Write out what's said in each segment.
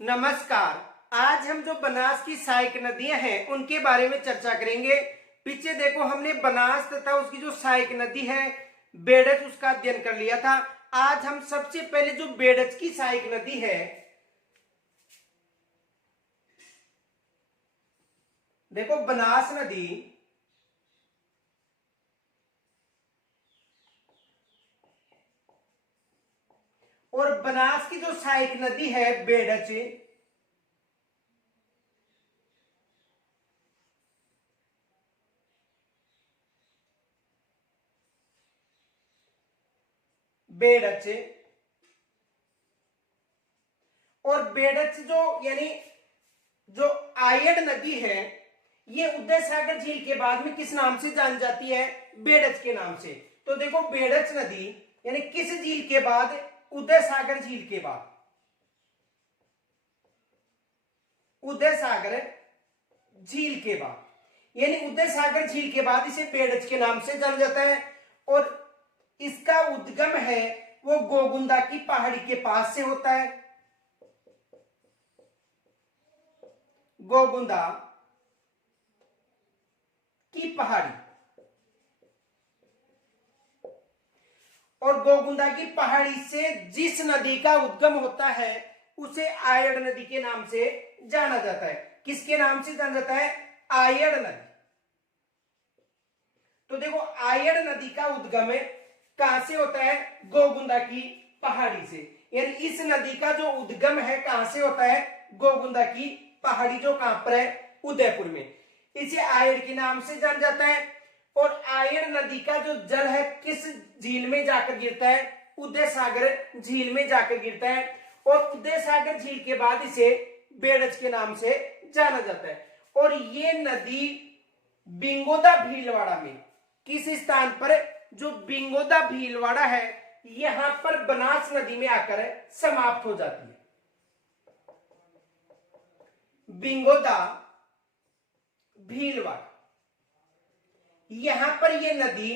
नमस्कार। आज हम जो बनास की सहायक नदियां हैं उनके बारे में चर्चा करेंगे। पीछे देखो हमने बनास तथा उसकी जो सहायक नदी है बेड़च उसका अध्ययन कर लिया था। आज हम सबसे पहले जो बेड़च की सहायक नदी है, देखो बनास नदी और बनास की जो सहायक नदी है बेड़च, बेड़च और बेड़च जो यानी जो आयड़ नदी है ये उदय सागर झील के बाद में किस नाम से जानी जाती है? बेड़च के नाम से। तो देखो बेड़च नदी यानी किस झील के बाद? उदय सागर झील के बाद। उदय सागर झील के बाद यानी उदय सागर झील के बाद इसे बेड़च के नाम से जाना जाता है। और इसका उद्गम है वो गोगुंदा की पहाड़ी के पास से होता है। गोगुंदा की पहाड़ी, और गोगुंदा की पहाड़ी से जिस नदी का उद्गम होता है उसे आयड़ नदी के नाम से जाना जाता है। किसके नाम से जाना जाता है? आयड़ नदी। तो देखो आयड़ नदी का उद्गम कहां से होता है? गोगुंदा की पहाड़ी से। यानी इस नदी का जो उद्गम है कहां से होता है? गोगुंदा की पहाड़ी, जो कहां पर है? उदयपुर में। इसे आयड़ के नाम से जाना जाता है। और आयड़ नदी का जो जल है किस झील में जाकर गिरता है? उदय सागर झील में जाकर गिरता है। और उदय सागर झील के बाद इसे बेड़च के नाम से जाना जाता है। और ये नदी बिंगोदा भीलवाड़ा में, किस स्थान पर? जो बिंगोदा भीलवाड़ा है यहां पर बनास नदी में आकर समाप्त हो जाती है। बिंगोदा भीलवाड़ा, यहां पर यह नदी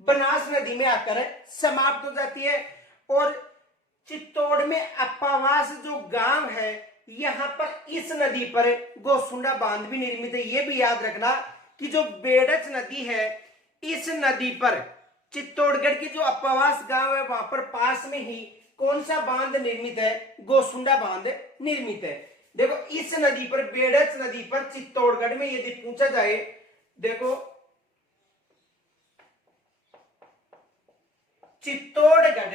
बनास नदी में आकर समाप्त हो जाती है। और चित्तौड़ में अप्पावास जो गांव है यहां पर इस नदी पर गोसुंडा बांध भी निर्मित है। यह भी याद रखना कि जो बेड़च नदी है इस नदी पर चित्तौड़गढ़ की जो अप्पावास गांव है वहां पर पास में ही कौन सा बांध निर्मित है? गोसुंडा बांध निर्मित है। देखो इस नदी पर, बेड़च नदी पर चित्तौड़गढ़ में यदि पूछा जाए, देखो चित्तौड़गढ़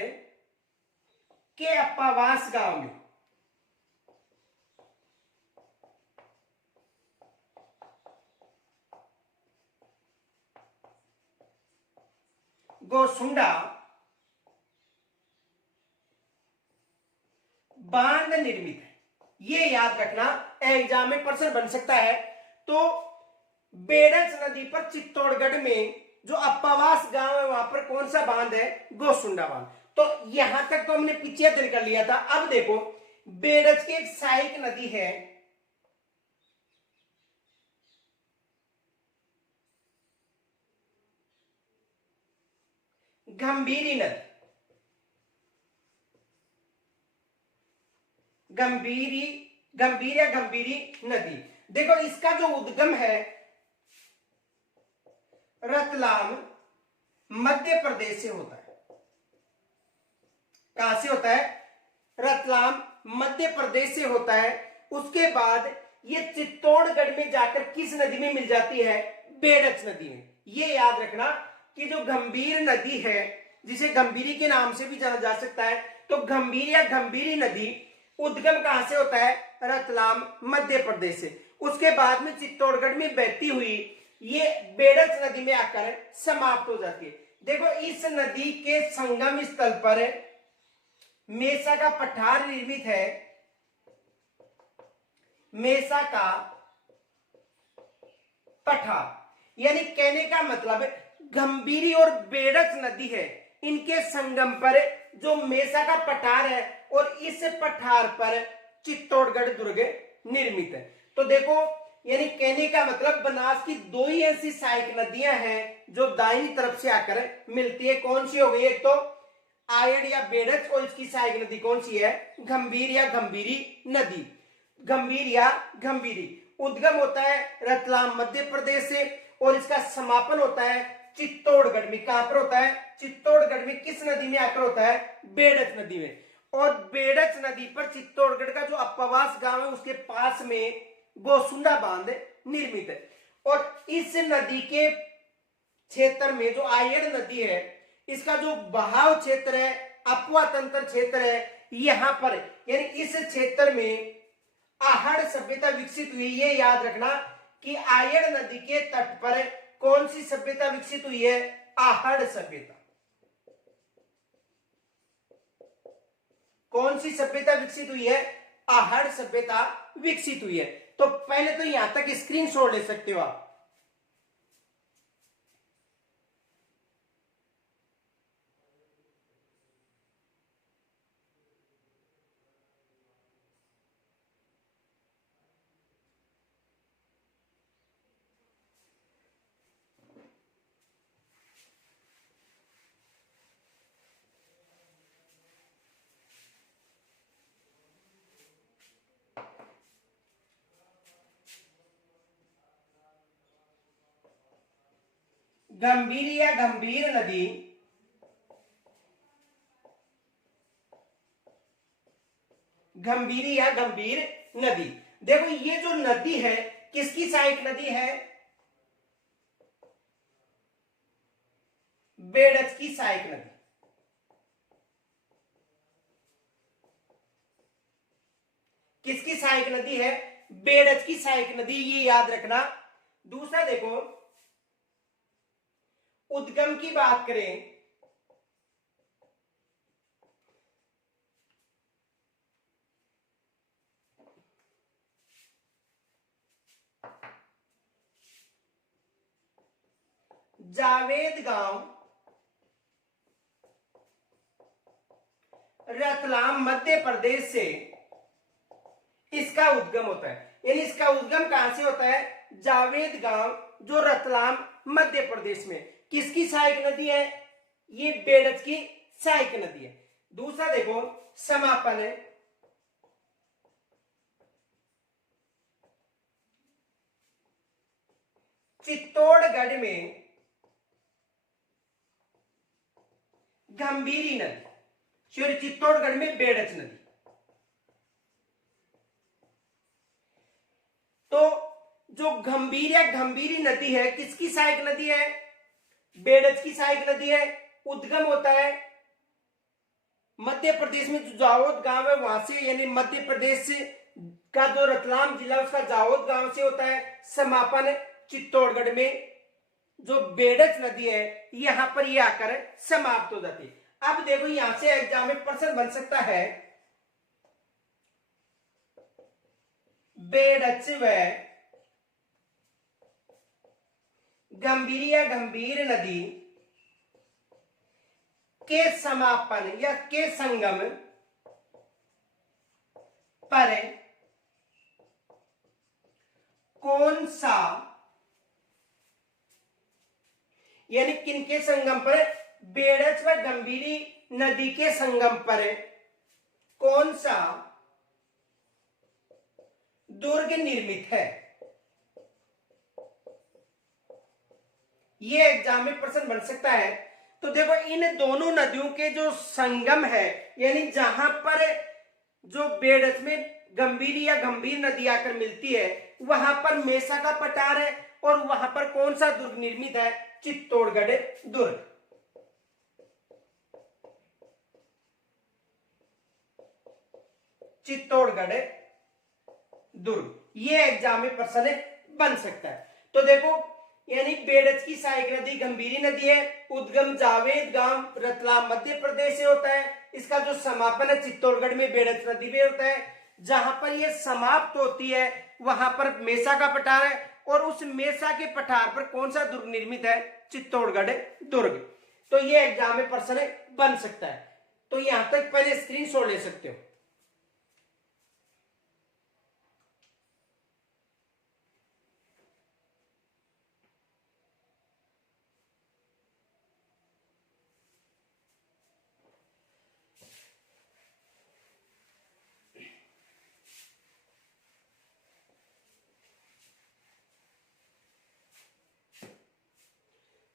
के अप्पावास गांव में गोसुंडा बांध निर्मित है। ये याद रखना, एग्जाम में प्रश्न बन सकता है। तो बेड़च नदी पर चित्तौड़गढ़ में जो अप्पावास गांव है वहां पर कौन सा बांध है? गोसुंडा बांध। तो यहां तक तो हमने पीछे अध्ययन कर लिया था। अब देखो बेड़च की एक सहायक नदी है गंभीरी नदी। गंभीरी नदी। देखो इसका जो उद्गम है रतलाम मध्य प्रदेश से होता है। कहां से होता है? रतलाम मध्य प्रदेश से होता है। उसके बाद ये चित्तौड़गढ़ में जाकर किस नदी में मिल जाती है? बेड़च नदी में। ये याद रखना कि जो गंभीर नदी है जिसे गंभीरी के नाम से भी जाना जा सकता है, तो गंभीर या गंभीरी नदी उद्गम कहां से होता है? रतलाम मध्य प्रदेश से। उसके बाद में चित्तौड़गढ़ में बहती हुई ये बेड़च नदी में आकर समाप्त हो जाती है। देखो इस नदी के संगम स्थल पर मेसा का पठार निर्मित है। मेसा का पठार यानी कहने का मतलब गंभीरी और बेड़च नदी है, इनके संगम पर जो मेसा का पठार है और इस पठार पर चित्तौड़गढ़ दुर्ग निर्मित है। तो देखो यानी कहने का मतलब बनास की दो ही ऐसी सहायक नदियां हैं जो दाहिनी तरफ से आकर मिलती है। कौन सी हो गई? एक तो आयड़ या बेड़च, और इसकी सहायक नदी कौन सी है? गंभीर या गंभीरी नदी। गंभीर या गंभीरी। उद्गम होता है रतलाम मध्य प्रदेश से और इसका समापन होता है चित्तौड़गढ़ में। कहां पर होता है? चित्तौड़गढ़ में। किस नदी में आकर होता है? बेड़च नदी में। और बेड़च नदी पर चित्तौड़गढ़ का जो अपवास गांव है उसके पास में बोसुंडा बांध निर्मित है। और इस नदी के क्षेत्र में जो आयड़ नदी है इसका जो बहाव क्षेत्र है, अपवा तंत्र क्षेत्र है, यहां पर यानी इस क्षेत्र में आहड़ सभ्यता विकसित हुई। ये याद रखना कि आयड़ नदी के तट पर कौन सी सभ्यता विकसित हुई है? आहड़ सभ्यता। कौन सी सभ्यता विकसित हुई है? आहड़ सभ्यता विकसित हुई है। तो पहले तो यहां तक स्क्रीनशॉट ले सकते हो आप। गंभीर या गंभीर नदी गंभीरी या गंभीर नदी। देखो ये जो नदी है किसकी सहायक नदी है? बेड़च की सहायक नदी। किसकी सहायक नदी है? बेड़च की सहायक नदी, ये याद रखना। दूसरा देखो, उद्गम की बात करें जावेद गांव रतलाम मध्य प्रदेश से इसका उद्गम होता है। यानी इसका उद्गम कहां से होता है? जावेद गांव जो रतलाम मध्य प्रदेश में। किसकी सहायक नदी है? ये बेड़च की सहायक नदी है। दूसरा देखो, समापन है। चित्तौड़गढ़ में गंभीरी नदी, सॉरी चित्तौड़गढ़ में बेड़च नदी। तो जो गंभीर या गंभीरी नदी है किसकी सहायक नदी है? बेड़च की सहायक नदी है। उद्गम होता है मध्य प्रदेश में जो जावोद गांव है वहां से, यानी मध्य प्रदेश से का जो रतलाम जिला उसका जावोद गांव से होता है। समापन चित्तौड़गढ़ में। जो बेड़च नदी है यहां पर ये आकर समाप्त हो जाती है। अब देखो यहां से एग्जाम में प्रश्न बन सकता है, बेड़च व गंभीरी या गंभीर नदी के समापन या के संगम पर कौन सा, यानी किनके संगम पर? बेड़च व गंभीरी नदी के संगम पर कौन सा दुर्ग निर्मित है? ये एग्जाम में प्रश्न बन सकता है। तो देखो इन दोनों नदियों के जो संगम है, यानी जहां पर जो बेड़च में गंभीरी या गंभीर नदी आकर मिलती है वहां पर मेसा का पठार है। और वहां पर कौन सा दुर्ग निर्मित है? चित्तौड़गढ़ दुर्ग। चित्तौड़गढ़ दुर्ग, ये एग्जाम में प्रश्न बन सकता है। तो देखो यानी बेड़च की सहायक नदी गंभीरी नदी है। उद्गम जावेद गांव रतलाम मध्य प्रदेश से होता है। इसका जो समापन है चित्तौड़गढ़ में बेड़च नदी में होता है। जहां पर यह समाप्त होती है वहां पर मेसा का पठार है। और उस मेसा के पठार पर कौन सा दुर्ग निर्मित है? चित्तौड़गढ़ दुर्ग। तो ये एग्जाम में प्रश्न बन सकता है। तो यहां तक पहले स्क्रीनशॉट ले सकते हो।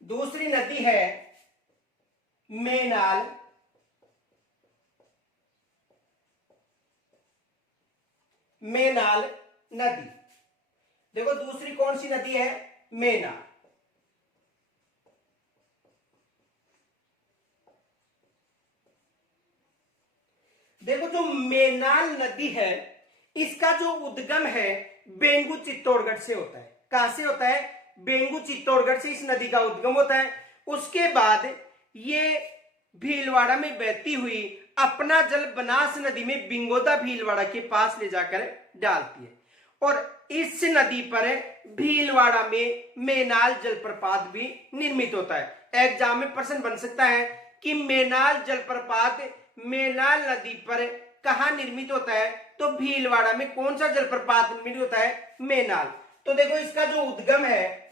दूसरी नदी है मेनाल, मेनाल नदी। देखो दूसरी कौन सी नदी है, मेनाल। देखो जो मेनाल नदी है इसका जो उद्गम है बेंगू चित्तौड़गढ़ से होता है। कहां से होता है, बेंगू चित्तौड़गढ़ से इस नदी का उद्गम होता है। उसके बाद ये भीलवाड़ा में बहती हुई अपना जल बनास नदी में बिंगोदा भीलवाड़ा के पास ले जाकर डालती है और इस नदी पर भीलवाड़ा में मेनाल जलप्रपात भी निर्मित होता है। एग्जाम में प्रश्न बन सकता है कि मेनाल जलप्रपात मेनाल नदी पर कहां निर्मित होता है, तो भीलवाड़ा में कौन सा जलप्रपात निर्मित होता है, मेनाल। तो देखो इसका जो उद्गम है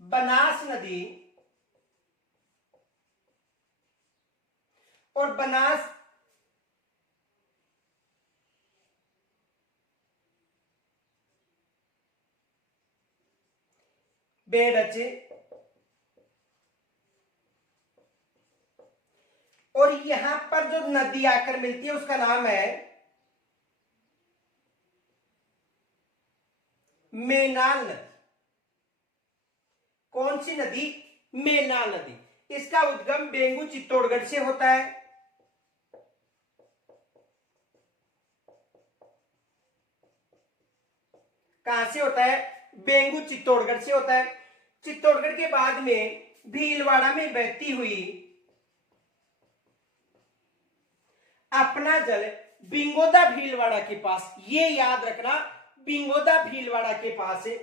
बनास नदी और बनास बेडच और यहां पर जो नदी आकर मिलती है उसका नाम है मेनाल नदी। कौन सी नदी, मेनाल नदी। इसका उद्गम बेंगू चित्तौड़गढ़ से होता है। कहां से होता है, बेंगू चित्तौड़गढ़ से होता है। चित्तौड़गढ़ के बाद में भीलवाड़ा में बहती हुई अपना जल बिंगोदा भीलवाड़ा के पास, ये याद रखना, बिंगोदा भीलवाड़ा के पास है।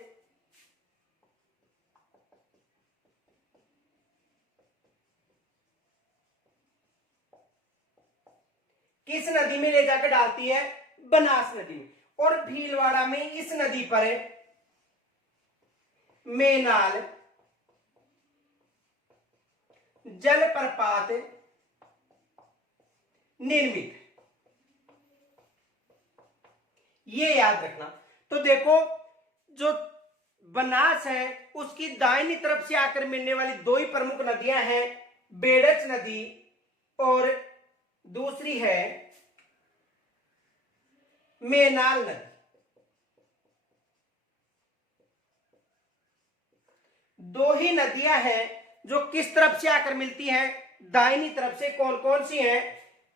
किस नदी में ले जाकर डालती है, बनास नदी में। और भीलवाड़ा में इस नदी पर मेनाल जलप्रपात निर्मित, ये याद रखना। तो देखो जो बनास है उसकी दाहिनी तरफ से आकर मिलने वाली दो ही प्रमुख नदियां हैं, बेड़च नदी और दूसरी है मेनाल नदी। दो ही नदियां हैं जो किस तरफ से आकर मिलती हैं, दाहिनी तरफ से। कौन कौन सी हैं,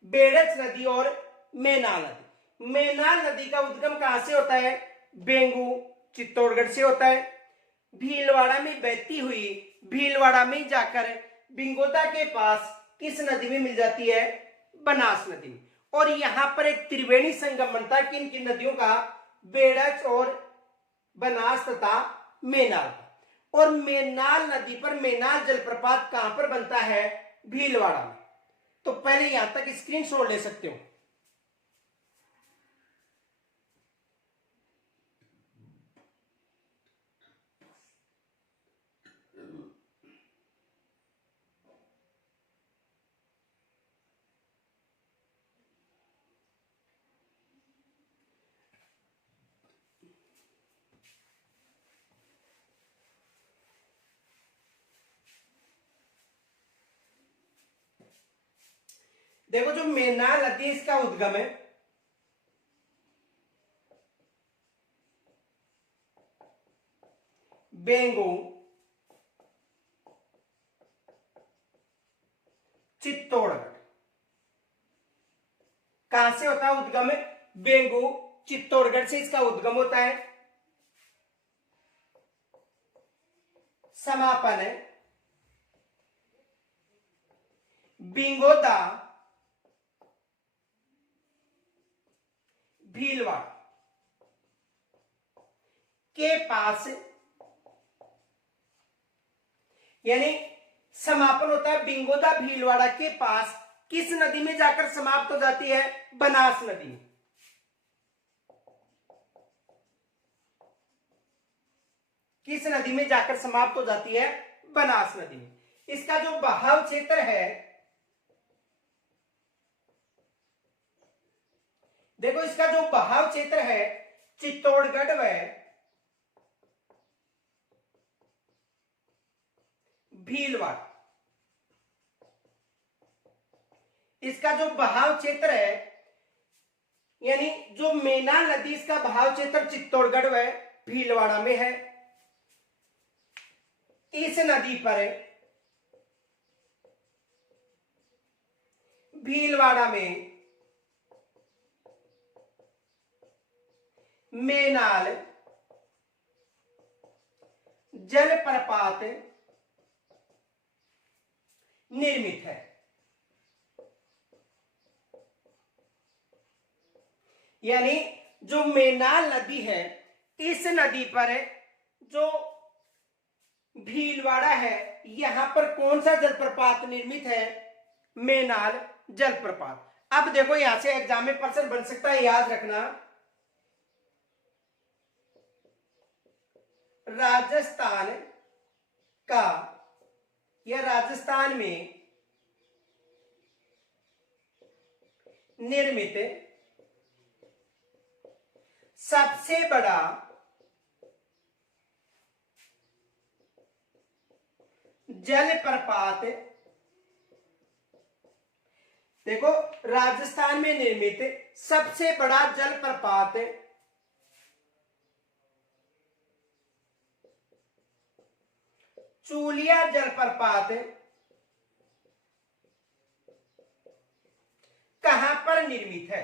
बेड़च नदी और मेनाल नदी। मेनाल नदी का उद्गम कहां से होता है, बेंगू चित्तौड़गढ़ से होता है। भीलवाड़ा में बहती हुई भीलवाड़ा में जाकर बिंगोदा के पास किस नदी में मिल जाती है, बनास नदी में। और यहां पर एक त्रिवेणी संगम बनता है किन किन नदियों का, बेड़च और बनास तथा मेनाल। और मेनाल नदी पर मेनाल जलप्रपात कहां पर बनता है, भीलवाड़ा में। तो पहले यहां तक स्क्रीनशॉट ले सकते हो। देखो जो मेनाल नदी इसका उद्गम है बेंगू चित्तौड़गढ़। कहां से होता है उद्गम, बेंगू चित्तौड़गढ़ से इसका उद्गम होता है। समापन है बिंगोदा भीलवाड़ा के पास, यानी समापन होता है बिंगोदा भीलवाड़ा के पास। किस नदी में जाकर समाप्त हो जाती है, बनास नदी में। किस नदी में जाकर समाप्त हो जाती है, बनास नदी में। इसका जो बहाव क्षेत्र है, देखो इसका जो बहाव क्षेत्र है चित्तौड़गढ़ व भीलवाड़ा, इसका जो बहाव क्षेत्र है यानी जो मेना नदी, इसका बहाव क्षेत्र चित्तौड़गढ़ व भीलवाड़ा में है। इस नदी पर भीलवाड़ा में मेनाल जलप्रपात निर्मित है। यानी जो मेनाल नदी है, इस नदी पर जो भीलवाड़ा है, यहां पर कौन सा जलप्रपात निर्मित है? मेनाल जलप्रपात। अब देखो यहां से एग्जाम में प्रश्न बन सकता है, याद रखना, राजस्थान का या राजस्थान में निर्मित सबसे बड़ा जलप्रपात, देखो राजस्थान में निर्मित सबसे बड़ा जलप्रपात चूलिया जलप्रपात कहां पर निर्मित है?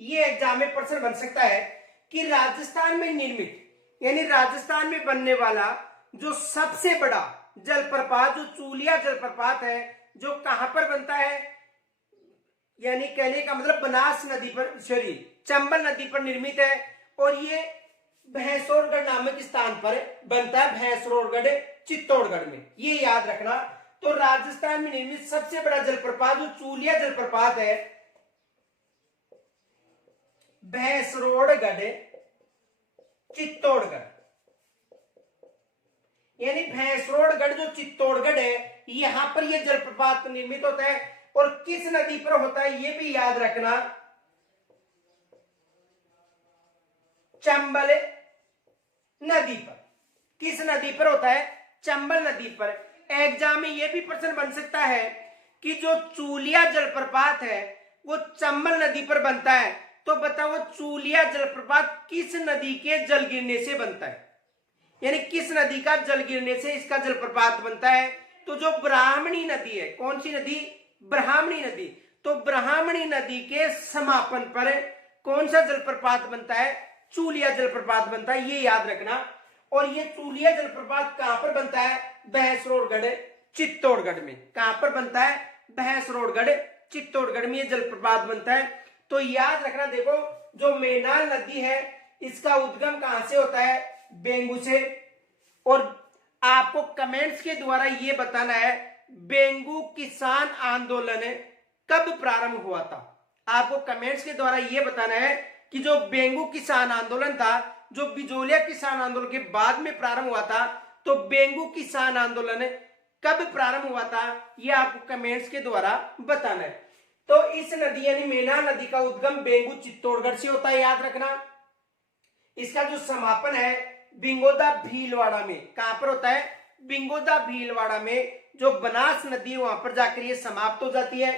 ये एग्जाम में प्रश्न बन सकता है कि राजस्थान में निर्मित यानी राजस्थान में बनने वाला जो सबसे बड़ा जलप्रपात, जो चूलिया जलप्रपात है, जो कहां पर बनता है, यानी कहने का मतलब बनास नदी पर, सॉरी चंबल नदी पर निर्मित है और ये भैंसोरगढ़ नामक स्थान पर बनता है, भैंसोरगढ़ चित्तौड़गढ़ में, ये याद रखना। तो राजस्थान में निर्मित सबसे बड़ा जलप्रपात जो चूलिया जलप्रपात है, भैंसरोड़गढ़ चित्तौड़गढ़, यानी भैंसरोड़गढ़ जो चित्तौड़गढ़ है, यहां पर यह जलप्रपात निर्मित होता है। और किस नदी पर होता है ये भी याद रखना, चंबल नदी पर। किस नदी पर होता है? चंबल नदी पर। एग्जाम में यह भी प्रश्न बन सकता है कि जो चूलिया जलप्रपात है वो चंबल नदी पर बनता है, तो बताओ चूलिया जलप्रपात किस नदी के जल गिरने से बनता है, यानी किस नदी का जल गिरने से इसका जलप्रपात बनता है? तो जो ब्राह्मणी नदी है, कौन सी नदी? ब्राह्मणी नदी। तो ब्राह्मणी नदी के समापन पर कौन सा जलप्रपात बनता है? चूलिया जलप्रपात बनता है, ये याद रखना। और ये चूलिया जलप्रपात कहां पर बनता है? भैंसरोड़गढ़ चित्तौड़गढ़ में। कहां पर बनता है? भैंसरोड़गढ़ चित्तौड़गढ़ में ये जलप्रपात बनता है। तो याद रखना, देखो जो मेनाल नदी है इसका उद्गम कहां से होता है? बेंगू से। और आपको कमेंट्स के द्वारा ये बताना है बेंगू किसान आंदोलन कब प्रारंभ हुआ था। आपको कमेंट्स के द्वारा ये बताना है कि जो बेंगू किसान आंदोलन था, जो बिजोलिया किसान आंदोलन के बाद में प्रारंभ हुआ था, तो बेंगू किसान आंदोलन कब प्रारंभ हुआ था, यह आपको कमेंट्स के द्वारा बताना है। तो इस नदी यानी मेना नदी का उद्गम बेंगू चित्तौड़गढ़ से होता है, याद रखना। इसका जो समापन है बिंगोदा भीलवाड़ा में। कहां पर होता है? बिंगोदा भीलवाड़ा में। जो बनास नदी है वहां पर जाकर ये समाप्त हो जाती है।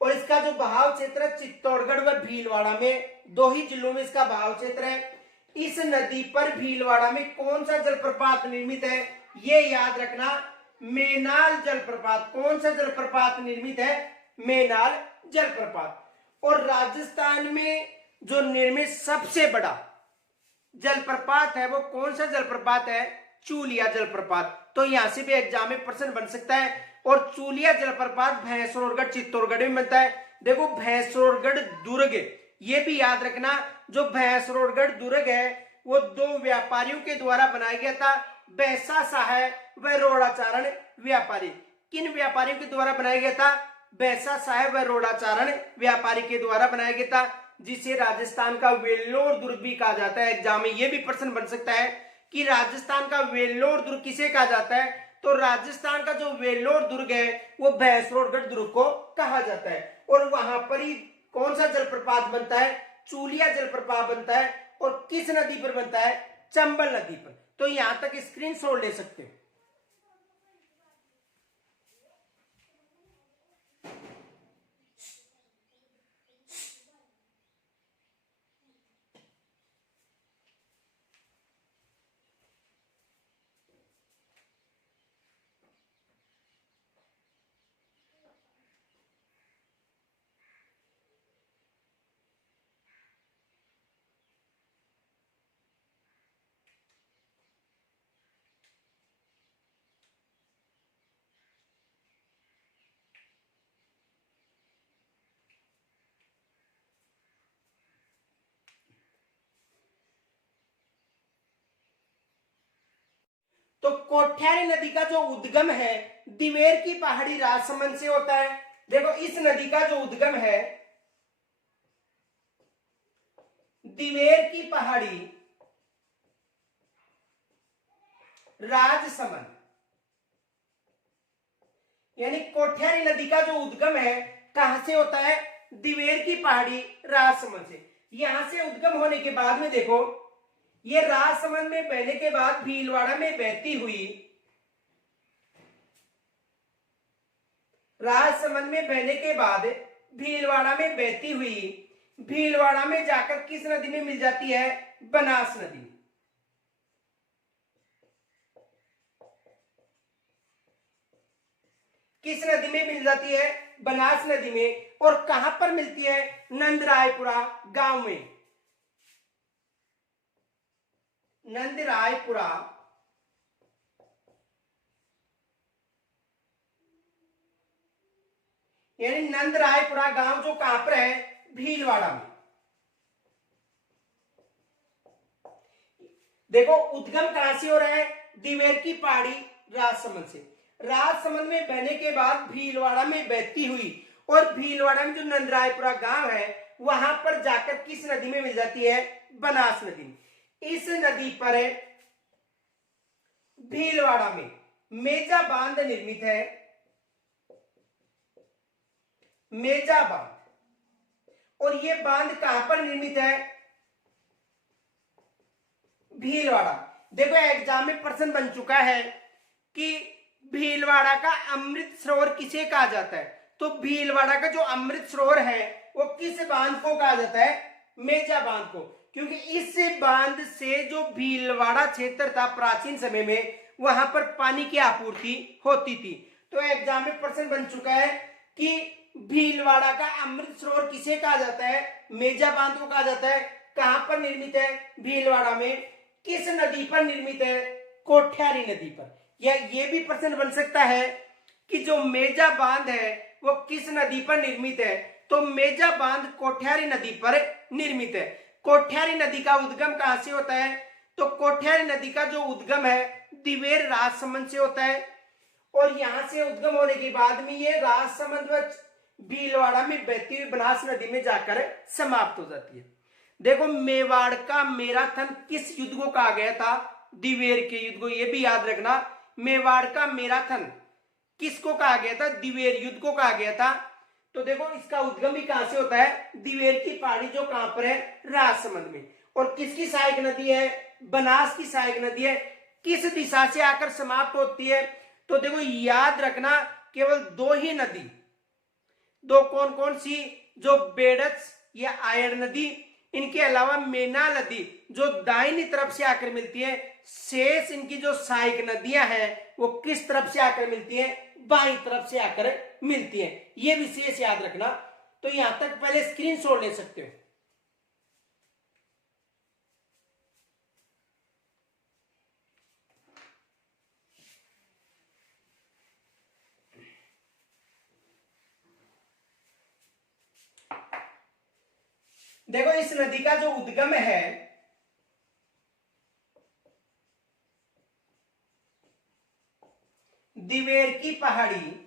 और इसका जो बहाव क्षेत्र है चित्तौड़गढ़ व भीलवाड़ा में, दो ही जिलों में इसका बहाव क्षेत्र है। इस नदी पर भीलवाड़ा में कौन सा जलप्रपात निर्मित है? ये याद रखना, मेनाल जलप्रपात। कौन सा जलप्रपात निर्मित है? मेनाल जलप्रपात। और राजस्थान में जो निर्मित सबसे बड़ा जलप्रपात है वो कौन सा जलप्रपात है? चूलिया जलप्रपात। तो यहां से भी एग्जाम में प्रश्न बन सकता है। और चूलिया जलप्रपात भैंसरोड़गढ़ चित्तौड़गढ़ में बनता है। देखो भैंसरोड़गढ़ दुर्ग, ये भी याद रखना, जो भैंसरोड़गढ़ दुर्ग है वो दो व्यापारियों के द्वारा बनाया गया था, बैसा साहय व रोड़ाचारण व्यापारी। किन व्यापारियों के द्वारा बनाया गया था? बैसा साहब व रोड़ाचारण व्यापारी के द्वारा बनाया गया था। जिसे राजस्थान का वेल्लोर दुर्ग भी कहा जाता है। एग्जाम में यह भी प्रश्न बन सकता है कि राजस्थान का वेल्लोर दुर्ग किसे कहा जाता है, तो राजस्थान का जो वेल्लोर दुर्ग है वो भैंसरोडगढ़ दुर्ग को कहा जाता है। और वहां पर ही कौन सा जलप्रपात बनता है, चूलिया जलप्रपात बनता है। और किस नदी पर बनता है, चंबल नदी पर। तो यहां तक स्क्रीनशॉट ले सकते हो। तो कोठ्यारी नदी का जो उद्गम है दिवेर की पहाड़ी राजसमंद से होता है। देखो इस नदी का जो उद्गम है दिवेर की पहाड़ी राजसमंद, यानी कोठ्यारी नदी का जो उद्गम है कहां से होता है, दिवेर की पहाड़ी राजसमंद से। यहां से उद्गम होने के बाद में देखो ये राजसमंद में बहने के बाद भीलवाड़ा में बहती हुई, राजसमंद में बहने के बाद भीलवाड़ा में बहती हुई, भीलवाड़ा में जाकर किस नदी में मिल जाती है, बनास नदी। किस नदी में मिल जाती है, बनास नदी में। और कहां पर मिलती है, नंदरायपुरा गांव में। नंदरायपुरा यानी नंदरायपुरा गांव जो कहां पर है, भीलवाड़ा में। देखो उद्गम कहां से हो रहा है, दिवेर की पहाड़ी राजसमंद से। राजसमंद में बहने के बाद भीलवाड़ा में बहती हुई और भीलवाड़ा में जो नंदरायपुरा गांव है वहां पर जाकर किस नदी में मिल जाती है, बनास नदी में। इस नदी पर भीलवाड़ा में मेजा बांध निर्मित है, मेजा बांध। और यह बांध कहां पर निर्मित है, भीलवाड़ा। देखो एग्जाम में प्रश्न बन चुका है कि भीलवाड़ा का अमृत सरोवर किसे कहा जाता है, तो भीलवाड़ा का जो अमृत सरोवर है वो किस बांध को कहा जाता है, मेजा बांध को। क्योंकि इस बांध से जो भीलवाड़ा क्षेत्र था प्राचीन समय में वहां पर पानी की आपूर्ति होती थी। तो एग्जाम में प्रश्न बन चुका है कि भीलवाड़ा का अमृत सरोवर किसे कहा जाता है, मेजा बांध को कहा जाता है। कहां पर निर्मित है, भीलवाड़ा में। किस नदी पर निर्मित है, कोठ्यारी नदी पर। या ये भी प्रश्न बन सकता है कि जो मेजा बांध है वो किस नदी पर निर्मित है, तो मेजा बांध कोठ्यारी नदी पर निर्मित है। कोठ्यारी नदी का उद्गम कहां से होता है, तो कोठ्यारी नदी का जो उद्गम है दिवेर राजसमंद से होता है। और यहां से उद्गम होने के बाद में ये राजसमंद व भीलवाड़ा में बहती हुई बनास नदी में जाकर समाप्त हो जाती है। देखो मेवाड़ का मैराथन किस युद्ध को कहा गया था, दिवेर के युद्ध को। यह भी याद रखना, मेवाड़ का मैराथन किसको कहा गया था, दिवेर युद्ध को कहा गया था। तो देखो इसका उद्गम भी कहां से होता है, दिवेर की पहाड़ी जो कहां पर है, राजसमंद में। और किसकी सहायक नदी है, बनास की सहायक नदी है। किस दिशा से आकर समाप्त होती है, तो देखो याद रखना केवल दो ही नदी, दो कौन कौन सी, जो बेड़च या आयर नदी, इनके अलावा मेना नदी जो दाहिनी तरफ से आकर मिलती है। शेष इनकी जो सहायक नदियां हैं वो किस तरफ से आकर मिलती है, बाईं तरफ से आकर मिलती है। ये विशेष याद रखना। तो यहां तक पहले स्क्रीनशॉट ले सकते हो। देखो इस नदी का जो उद्गम है दिवेर की पहाड़ी,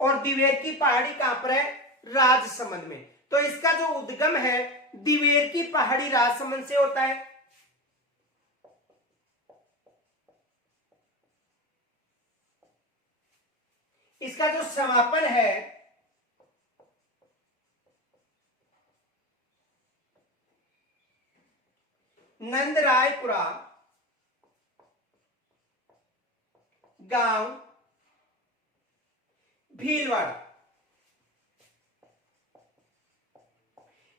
और दिवेर की पहाड़ी कहां पर है, राजसमंद में। तो इसका जो उद्गम है दिवेर की पहाड़ी राजसमंद से होता है। इसका जो समापन है नंदरायपुरा गांव भीलवाड़ा,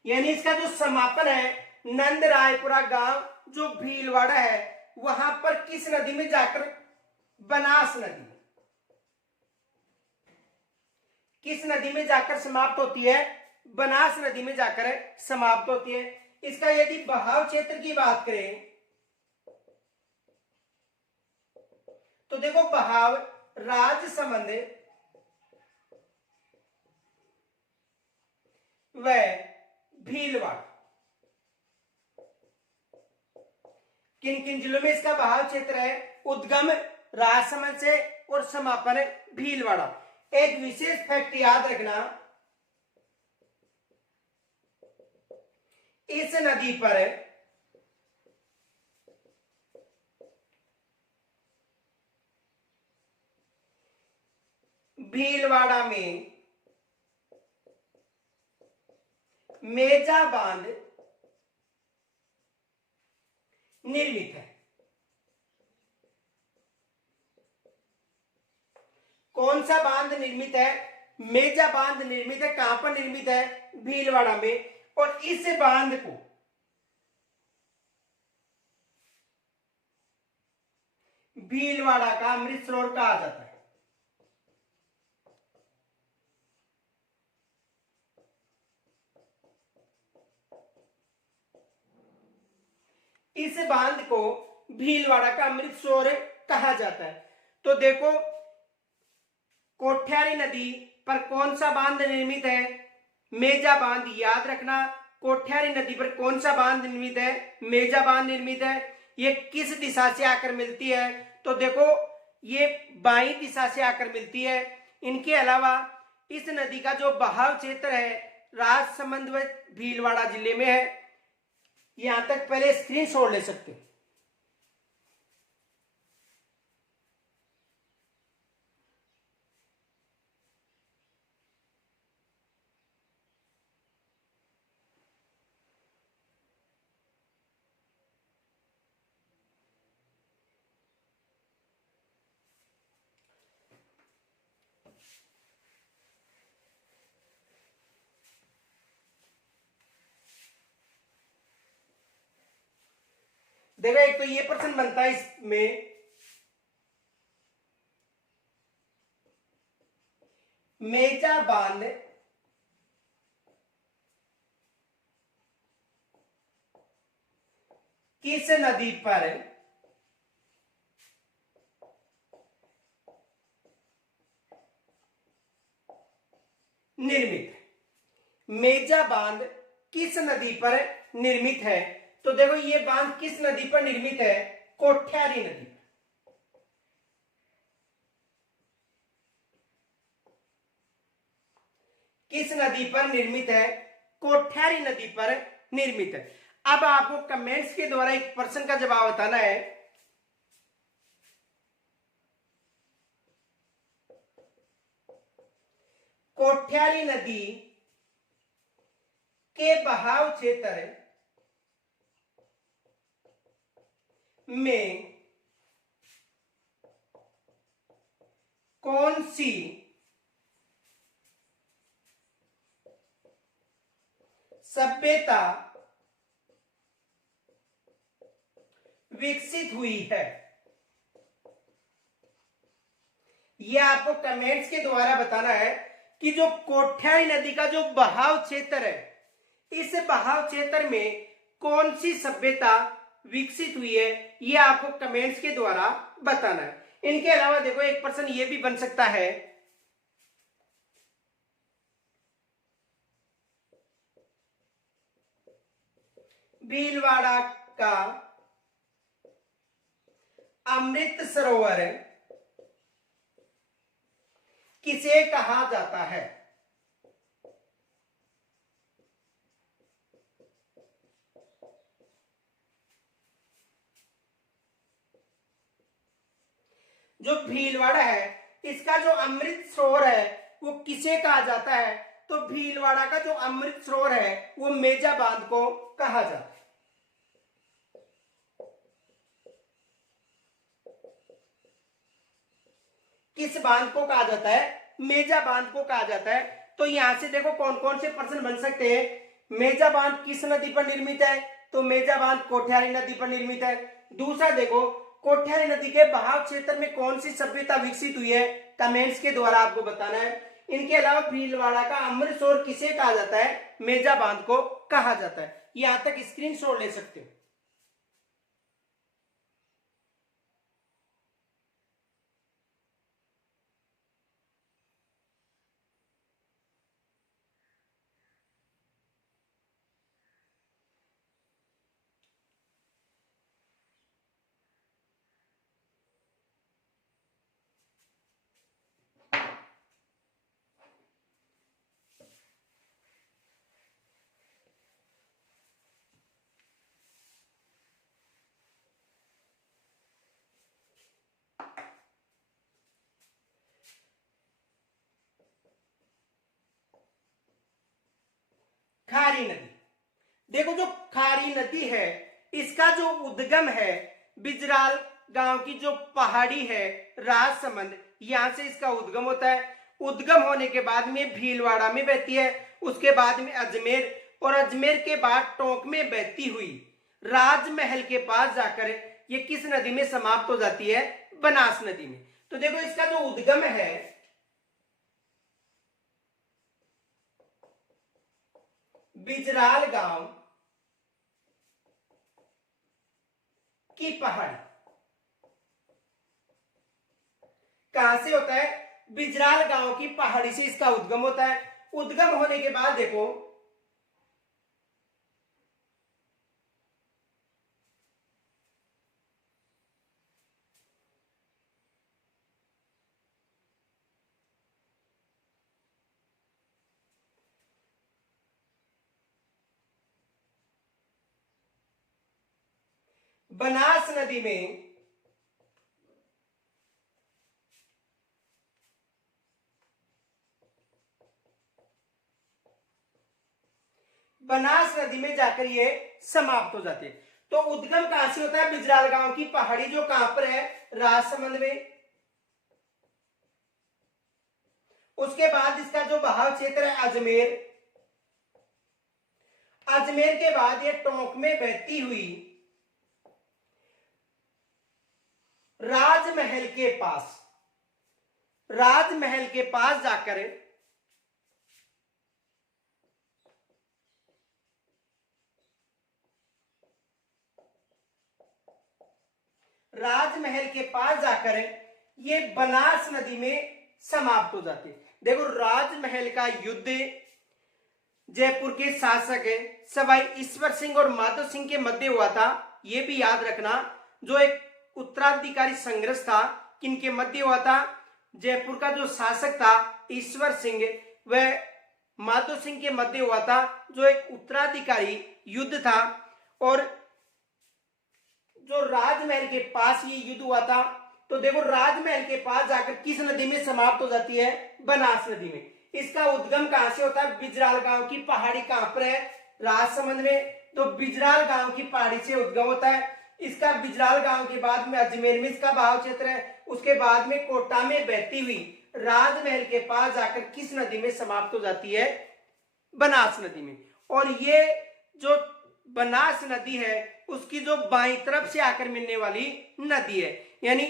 यानी इसका जो समापन है नंदरायपुरा गांव जो भीलवाड़ा है, वहां पर किस नदी में जाकर, बनास नदी, किस नदी में जाकर समाप्त होती है, बनास नदी में जाकर समाप्त होती है। इसका यदि बहाव क्षेत्र की बात करें तो देखो बहाव राजसमंद व भीलवाड़ा, किन किन जिलों में इसका बहाव क्षेत्र है, उद्गम राजसमंद से और समापन भीलवाड़ा। एक विशेष फैक्ट याद रखना, इस नदी पर भीलवाड़ा में मेजा बांध निर्मित है। कौन सा बांध निर्मित है, मेजा बांध निर्मित है। कहां पर निर्मित है, भीलवाड़ा में। और इस बांध को भीलवाड़ा का अमृत सरोवर कहा जाता है। इस बांध को भीलवाड़ा का अमृत सरोवर कहा जाता है। तो देखो कोठ्यारी नदी पर कौन सा बांध निर्मित है, मेजा बांध। याद रखना कोठ्यारी नदी पर कौन सा बांध निर्मित है, मेजा बांध निर्मित है। ये किस दिशा से आकर मिलती है, तो देखो ये बाई दिशा से आकर मिलती है। इनके अलावा इस नदी का जो बहाव क्षेत्र है राजसमंद व भीलवाड़ा जिले में है। यहां तक पहले स्क्रीनशॉट ले सकते हो। देखो एक तो ये प्रश्न बनता है इसमें, मेजा बांध किस नदी पर निर्मित है, मेजा बांध किस नदी पर निर्मित है। तो देखो ये बांध किस नदी पर निर्मित है, कोठ्यारी नदी। किस नदी पर निर्मित है, कोठ्यारी नदी पर निर्मित है। अब आपको कमेंट्स के द्वारा एक प्रश्न का जवाब बताना है। कोठ्यारी नदी के बहाव क्षेत्र में कौन सी सभ्यता विकसित हुई है। यह आपको कमेंट्स के द्वारा बताना है कि जो कोठ्यारी नदी का जो बहाव क्षेत्र है, इस बहाव क्षेत्र में कौन सी सभ्यता विकसित हुई है, यह आपको कमेंट्स के द्वारा बताना है। इनके अलावा देखो एक प्रश्न यह भी बन सकता है, भीलवाड़ा का अमृत सरोवर किसे कहा जाता है। जो भीलवाड़ा है इसका जो अमृत सरोवर है वो किसे कहा जाता है? तो भीलवाड़ा का जो अमृत सरोवर है वो मेजा बांध को कहा जाता है। किस बांध को कहा जाता है? मेजा बांध को कहा जाता है। तो यहां से देखो कौन कौन से प्रश्न बन सकते हैं। मेजा बांध किस नदी पर निर्मित है? तो मेजा बांध कोठियारी नदी पर निर्मित है। दूसरा देखो, कोठियारी नदी के बहाव क्षेत्र में कौन सी सभ्यता विकसित हुई है? कमेंट्स के द्वारा आपको बताना है। इनके अलावा भीलवाड़ा का अमृत सरोवर किसे कहा जाता है? मेजा बांध को कहा जाता है। यहां तक स्क्रीनशॉट ले सकते हो। खारी नदी, देखो जो खारी नदी है इसका जो उद्गम है बिजराल गांव की जो पहाड़ी है राजसमंद, यहां से इसका उद्गम होता है। उद्गम होने के बाद में भीलवाड़ा में बहती है, उसके बाद में अजमेर, और अजमेर के बाद टोंक में बहती हुई राजमहल के पास जाकर ये किस नदी में समाप्त हो जाती है? बनास नदी में। तो देखो इसका जो उद्गम है बिजराल गांव की पहाड़ी, कहां से होता है? बिजराल गांव की पहाड़ी से इसका उद्गम होता है। उद्गम होने के बाद देखो बनास नदी में बनास नदी में जाकर ये समाप्त हो जाती है। तो उद्गम कहां से होता है? बिजराल गांव की पहाड़ी, जो कहां पर है? राजसमंद में। उसके बाद इसका जो बहाव क्षेत्र है अजमेर, अजमेर के बाद ये टोंक में बहती हुई राजमहल के पास, राजमहल के पास जाकर राजमहल के पास जाकर ये बनास नदी में समाप्त हो जाती है। देखो राजमहल का युद्ध जयपुर के शासक सवाई ईश्वर सिंह और माधो सिंह के मध्य हुआ था, ये भी याद रखना। जो एक उत्तराधिकारी संघर्ष था किनके मध्य हुआ था? जयपुर का जो शासक था ईश्वर सिंह वह माधो सिंह के मध्य हुआ था, जो एक उत्तराधिकारी युद्ध था। और जो राजमहल के पास ये युद्ध हुआ था, तो देखो राजमहल के पास जाकर किस नदी में समाप्त हो जाती है? बनास नदी में। इसका उद्गम कहां से होता है? बिजराल गांव की पहाड़ी कहां पर है? राजसमंद में। तो बिजराल गांव की पहाड़ी से उद्गम होता है। इसका बिजराल गांव के बाद में अजमेर में इसका बहाव क्षेत्र है। उसके बाद में कोटा में बहती हुई राजमहल के पास जाकर किस नदी में समाप्त हो जाती है? बनास नदी में। और ये जो बनास नदी है उसकी जो बाईं तरफ से आकर मिलने वाली नदी है, यानी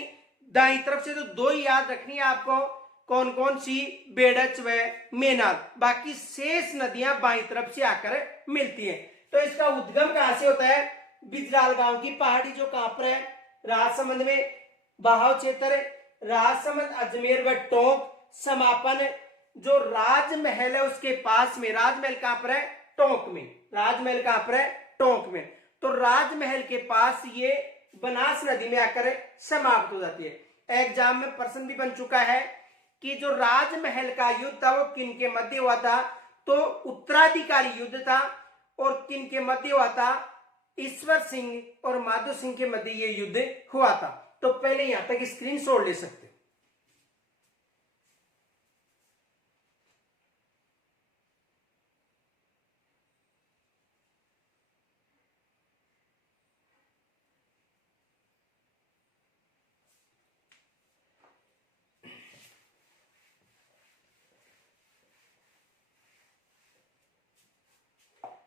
दाईं तरफ से तो दो ही याद रखनी है आपको, कौन कौन सी? बेड़च व मेनाल। बाकी शेष नदियां बाईं तरफ से आकर मिलती हैं। तो इसका उद्गम कहां से होता है? बिजराल गांव की पहाड़ी, जो कहां पर है? राजसमंद में। बहाव क्षेत्र राजसमंद, अजमेर व टोंक। समापन जो राजमहल है उसके पास में। राजमहल कहां पर है? टोंक में। राजमहल कहां पर है? टोंक में। तो राजमहल के पास ये बनास नदी में आकर समाप्त हो जाती है। एग्जाम में प्रश्न भी बन चुका है कि जो राजमहल का युद्ध था वो किन के मध्य हुआ था? तो उत्तराधिकारी युद्ध था। और किन के मध्य हुआ था? ईश्वर सिंह और माधो सिंह के मध्य ये युद्ध हुआ था। तो पहले यहां तक स्क्रीनशॉट ले सकते हैं।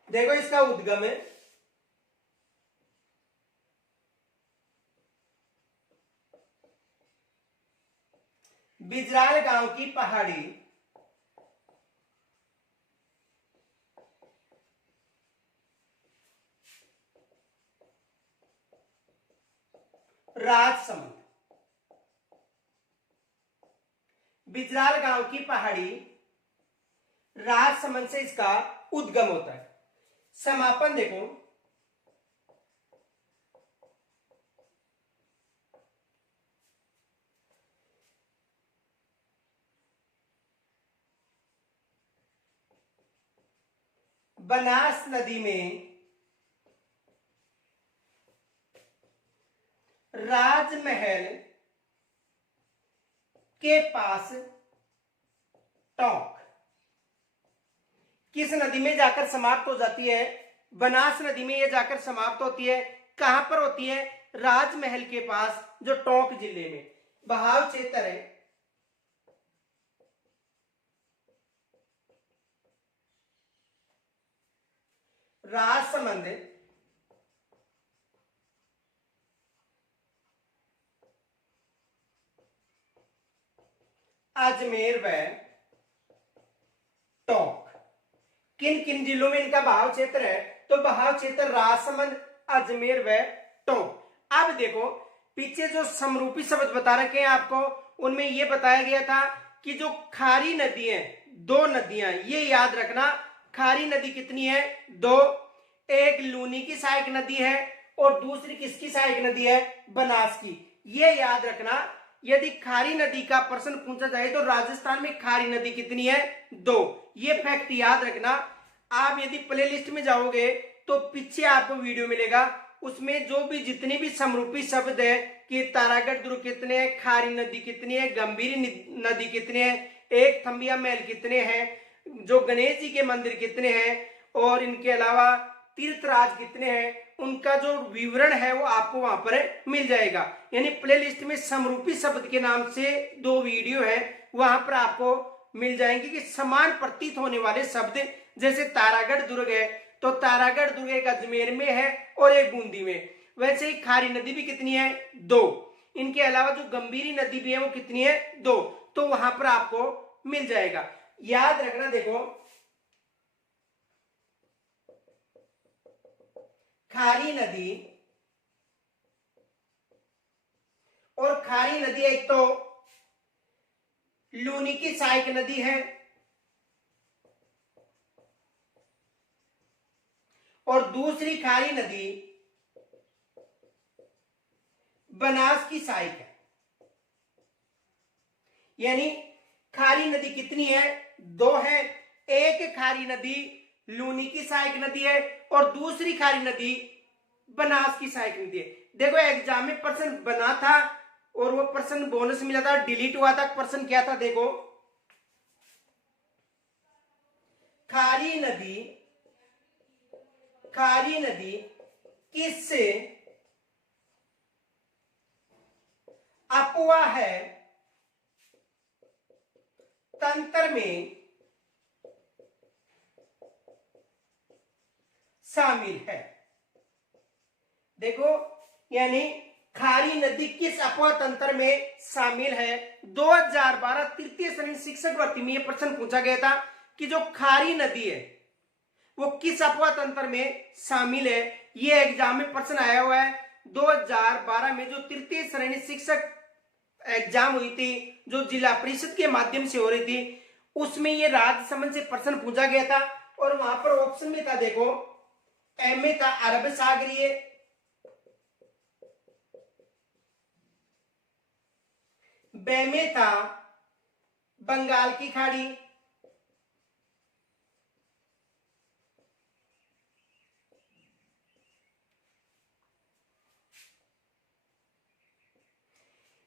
देखो इसका उद्गम है बिजराल गांव की पहाड़ी, राजसमंद। बिजराल गांव की पहाड़ी राजसमंद से इसका उद्गम होता है। समापन देखो, बनास नदी में राजमहल के पास टोंक। किस नदी में जाकर समाप्त हो जाती है? बनास नदी में यह जाकर समाप्त होती है। कहां पर होती है? राजमहल के पास, जो टोंक जिले में। बहाव क्षेत्र है राजसमंद, अजमेर व टोंक। किन किन जिलों में इनका बहाव क्षेत्र है? तो बहाव क्षेत्र राजसमंद, अजमेर व टोंक। अब देखो पीछे जो समरूपी शब्द बता रखे हैं आपको, उनमें यह बताया गया था कि जो खारी नदी है, दो नदियां, ये याद रखना। खारी नदी कितनी है? दो। एक लूनी की सहायक नदी है और दूसरी किसकी सहायक नदी है? बनास की। ये याद रखना। यदि खारी नदी का प्रश्न पूछा जाए तो राजस्थान में खारी नदी कितनी है? दो। ये फैक्ट याद रखना। आप यदि प्ले लिस्ट में जाओगे तो पीछे आपको वीडियो मिलेगा, उसमें जो भी जितने भी समरूपी शब्द है कि तारागढ़ दुर्ग कितने हैं, खारी नदी कितनी है, गंभीरी नदी कितने हैं, एक थंबिया महल कितने हैं, जो गणेश जी के मंदिर कितने हैं, और इनके अलावा तीर्थराज कितने हैं, उनका जो विवरण है वो आपको वहां पर मिल जाएगा। यानी प्ले लिस्ट में समरूपी शब्द के नाम से दो वीडियो है, वहां पर आपको मिल जाएंगे कि समान प्रतीत होने वाले शब्द। जैसे तारागढ़ दुर्ग है तो तारागढ़ दुर्ग एक अजमेर में है और एक बूंदी में। वैसे ही खारी नदी भी कितनी है? दो। इनके अलावा जो गंभीरी नदी भी है वो कितनी है? दो। तो वहां पर आपको मिल जाएगा। याद रखना, देखो खारी नदी और खारी नदी एक तो लूनी की सहायक नदी है और दूसरी खारी नदी बनास की सहायक है। यानी खारी नदी कितनी है? दो है। एक खारी नदी लूनी की सहायक नदी है और दूसरी खारी नदी बनास की सहायक नदी है। देखो एग्जाम में प्रश्न बना था और वो प्रश्न बोनस मिला था, डिलीट हुआ था। प्रश्न क्या था? देखो खारी नदी किससे अपवाह है तंत्र में शामिल है। देखो यानी खारी नदी किस अपवाह तंत्र में शामिल है? 2012 तृतीय श्रेणी शिक्षक भर्ती में यह प्रश्न पूछा गया था कि जो खारी नदी है वो किस अपवाह तंत्र में शामिल है। यह एग्जाम में प्रश्न आया हुआ है। 2012 में जो तृतीय श्रेणी शिक्षक एग्जाम हुई थी, जो जिला परिषद के माध्यम से हो रही थी, उसमें यह राजसमंद से प्रश्न पूछा गया था। और वहां पर ऑप्शन में था, देखो ए में था अरब सागरीय, बे में था बंगाल की खाड़ी,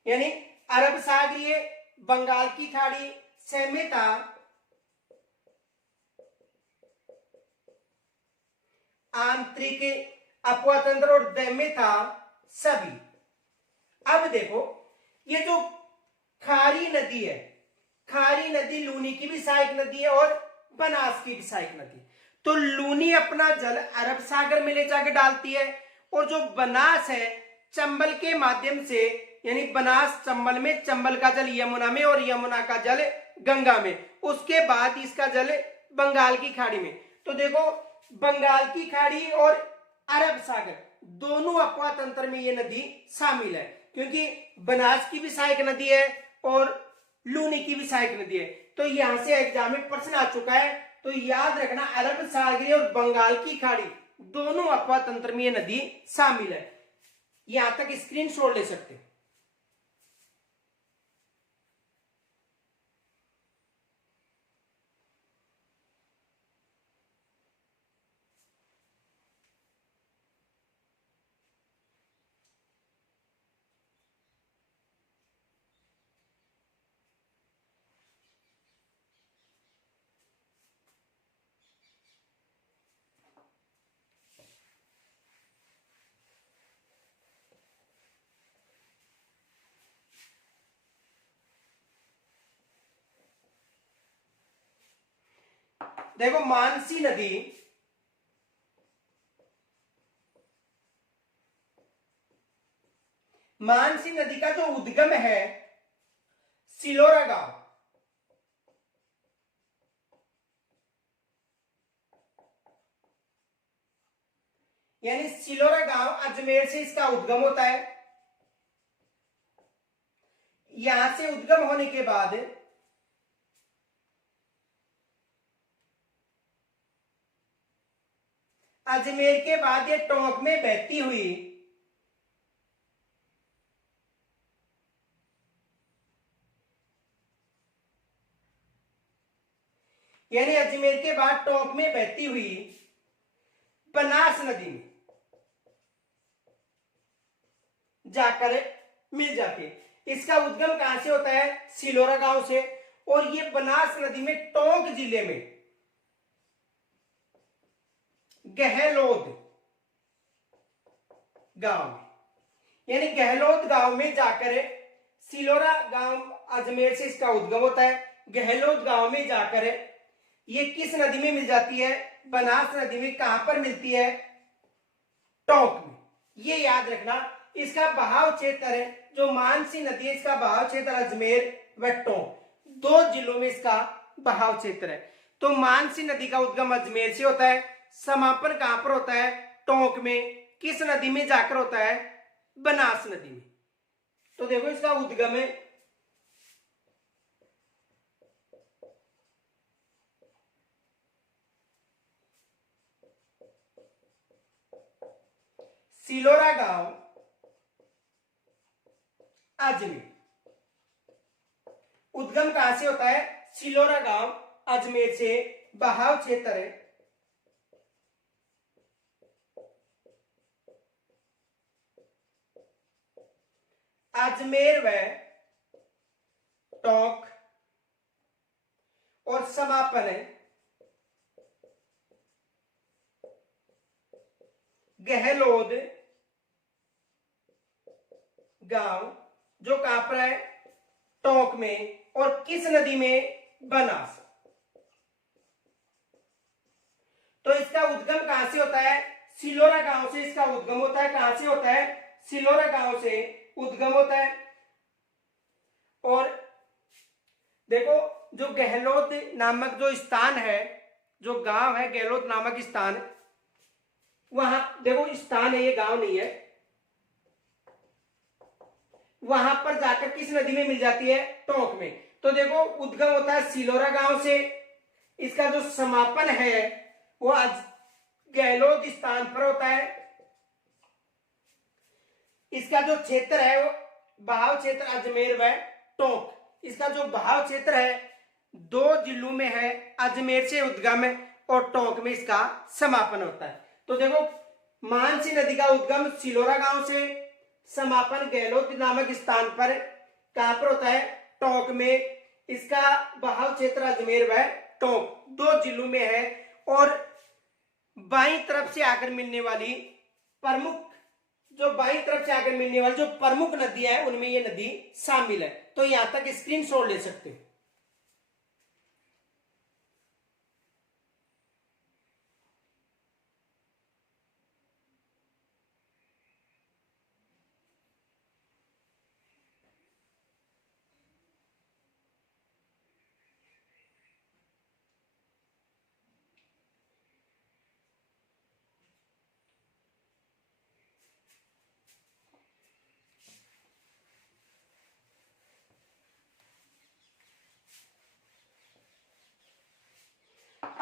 यानी अरब सागरीय, बंगाल की खाड़ी, से में था आंतरिक अपवाह तंत्र और द में था सभी। अब देखो ये जो खारी नदी है, खारी नदी लूनी की भी सहायक नदी है और बनास की भी सहायक नदी। तो लूनी अपना जल अरब सागर में ले जाके डालती है, और जो बनास है चंबल के माध्यम से, यानी बनास चंबल में, चंबल का जल यमुना में और यमुना का जल गंगा में, उसके बाद इसका जल बंगाल की खाड़ी में। तो देखो बंगाल की खाड़ी और अरब सागर दोनों अपवा तंत्र में ये नदी शामिल है, क्योंकि बनास की भी सहायक नदी है और लूनी की भी सहायक नदी है। तो यहां से एग्जाम में प्रश्न आ चुका है, तो याद रखना अरब सागरी और बंगाल की खाड़ी दोनों अपवा तंत्र में ये नदी शामिल है। यहां तक स्क्रीनशॉट ले सकते हैं। देखो मानसी नदी का जो उद्गम है सिलोरा गांव, यानी सिलोरा गांव अजमेर से इसका उद्गम होता है। यहां से उद्गम होने के बाद अजमेर के बाद ये टोंक में बहती हुई यानी अजमेर के बाद टोंक में बहती हुई बनास नदी में जाकर मिल जाती है। इसका उद्गम कहां से होता है? सिलोरा गांव से, और ये बनास नदी में टोंक जिले में गहलोद गांव में, यानी गहलोद गांव में जाकर सिलोरा गांव अजमेर से इसका उद्गम होता है। गहलोद गांव में जाकर ये किस नदी में मिल जाती है? बनास नदी में। कहां पर मिलती है? टोंक में। ये याद रखना, इसका बहाव क्षेत्र है जो मानसी नदी है, इसका बहाव क्षेत्र अजमेर व टोंक दो जिलों में इसका बहाव क्षेत्र है। तो मानसी नदी का उद्गम अजमेर से होता है, समापन कहां पर होता है? टोंक में। किस नदी में जाकर होता है? बनास नदी में। तो देखो इसका उद्गम है सिलोरा गांव अजमेर। उद्गम कहां से होता है? सिलोरा गांव अजमेर से। बहाव क्षेत्र है अजमेर व टोंक, और समापन है गहलोद गांव, जो कहां पर है? टोंक में। और किस नदी में? बनास। तो इसका उद्गम कहां से होता है? सिलोरा गांव से इसका उद्गम होता है। कहां से होता है? सिलोरा गांव से उद्गम होता है। और देखो जो गहलोत नामक जो स्थान है, जो गांव है गहलोत नामक स्थान, वहां देखो स्थान है, ये गांव नहीं है। वहां पर जाकर किस नदी में मिल जाती है? टोंक में। तो देखो उद्गम होता है सिलोरा गांव से, इसका जो समापन है वो गहलोत स्थान पर होता है। इसका जो क्षेत्र है वो बहाव क्षेत्र अजमेर व टोंक, इसका जो बहाव क्षेत्र है दो जिलों में है, अजमेर से उद्गम है और टोंक में इसका समापन होता है। तो देखो मानसी नदी का उद्गम सिलोरा गांव से, समापन गहलोत नामक स्थान पर कहां पर होता है? टोंक में। इसका बहाव क्षेत्र अजमेर व टोंक दो जिलों में है। और बाईं तरफ से आकर मिलने वाली जो प्रमुख नदियां है उनमें ये नदी शामिल है। तो यहां तक स्क्रीनशॉट ले सकते हैं।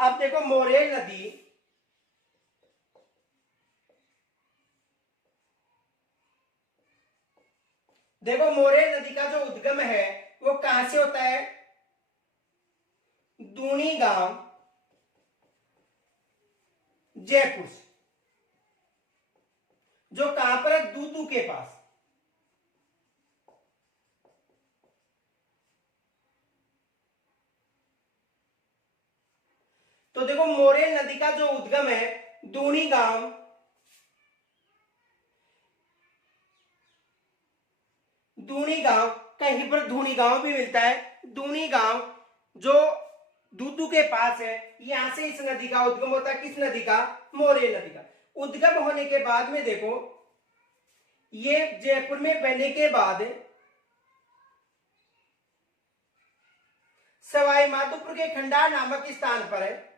अब देखो मोरेल नदी, देखो मोरेल नदी का जो उद्गम है वो कहां से होता है? दूनी गांव जयपुर से, जो कहां पर है? दूदू के पास। तो देखो मोरेल नदी का जो उद्गम है दूनी गांव, दूनी गांव, कहीं पर धूनी गांव भी मिलता है, दूनी गांव जो दूदू के पास है, यहां से इस नदी का उद्गम होता है। किस नदी का? मोरेल नदी का। उद्गम होने के बाद में देखो ये जयपुर में बहने के बाद सवाई माधोपुर के खंडार नामक स्थान पर है।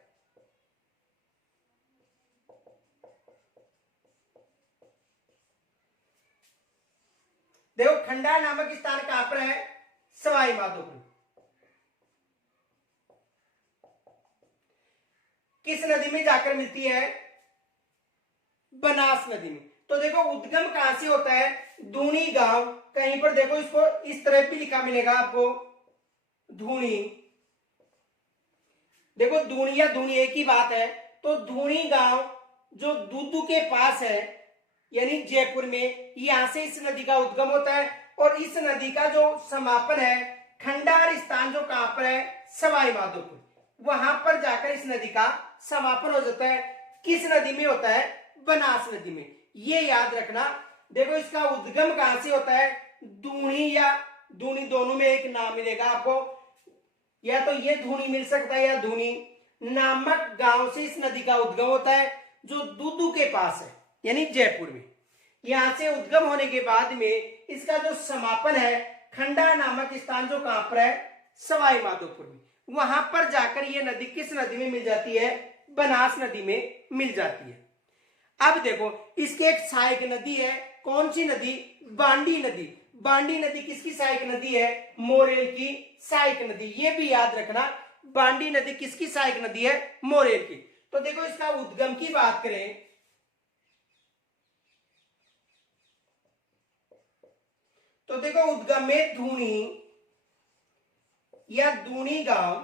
देखो खंडार नामक स्थान कहां पर है? सवाई माधोपुर। किस नदी में जाकर मिलती है? बनास नदी में। तो देखो उद्गम कहां से होता है? दूनी गांव, कहीं पर देखो इसको इस तरह भी लिखा मिलेगा आपको, धूनी। देखो दूनी या धूनी एक ही बात है। तो धूनी गांव जो दूदू के पास है यानी जयपुर में, यहां से इस नदी का उद्गम होता है। और इस नदी का जो समापन है खंडार स्थान जो कहां पर है? सवाई माधोपुर, वहां पर जाकर इस नदी का समापन हो जाता है। किस नदी में होता है? बनास नदी में। ये याद रखना। देखो इसका उद्गम कहां से होता है? दूनी या दूनी, दोनों में एक नाम मिलेगा आपको, या तो ये धूनी मिल सकता है या धूनी नामक गांव से इस नदी का उद्गम होता है, जो दूदू के पास है यानी जयपुर में। यहां से उद्गम होने के बाद में इसका जो समापन है खंडा नामक स्थान जो कहां पर है? सवाई माधोपुर में। वहां पर जाकर यह नदी किस नदी में मिल जाती है? बनास नदी में मिल जाती है। अब देखो इसकी एक सहायक नदी है। कौन सी नदी? बांडी नदी। बांडी नदी किसकी सहायक नदी है? मोरेल की सहायक नदी। ये भी याद रखना, बांडी नदी किसकी सहायक नदी है? मोरेल की। तो देखो इसका उद्गम की बात करें तो देखो उद्गम में धूनी या दूनी गांव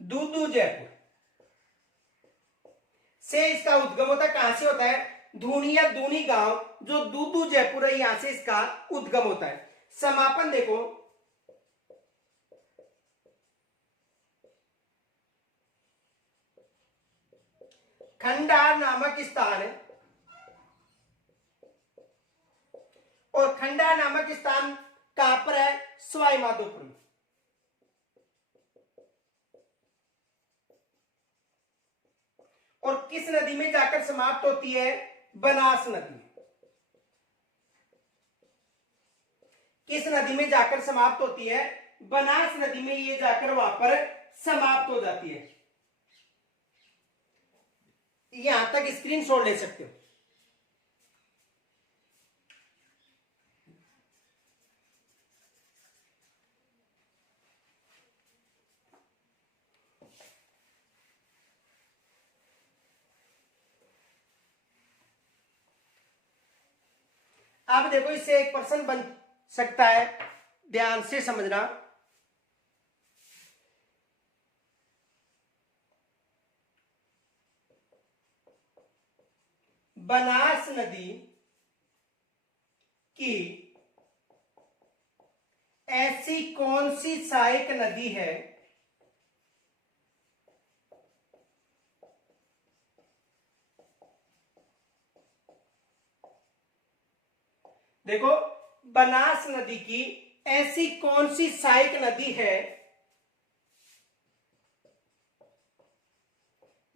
दूदू जयपुर से इसका उद्गम होता है। कहां से होता है? धूनी या दूनी गांव जो दूदू जयपुर है, यहां से इसका उद्गम होता है। समापन देखो खंडार नामक स्थान है, और खंडार नामक स्थान कहां पर है? सवाई माधोपुर में। और किस नदी में जाकर समाप्त होती है? बनास नदी। किस नदी में जाकर समाप्त होती है? बनास नदी में ये जाकर वहां पर समाप्त हो जाती है। यहां तक स्क्रीनशॉट ले सकते हो। अब देखो इससे एक प्रश्न बन सकता है, ध्यान से समझना। बनास नदी की ऐसी कौन सी सहायक नदी है देखो बनास नदी की ऐसी कौन सी सहायक नदी है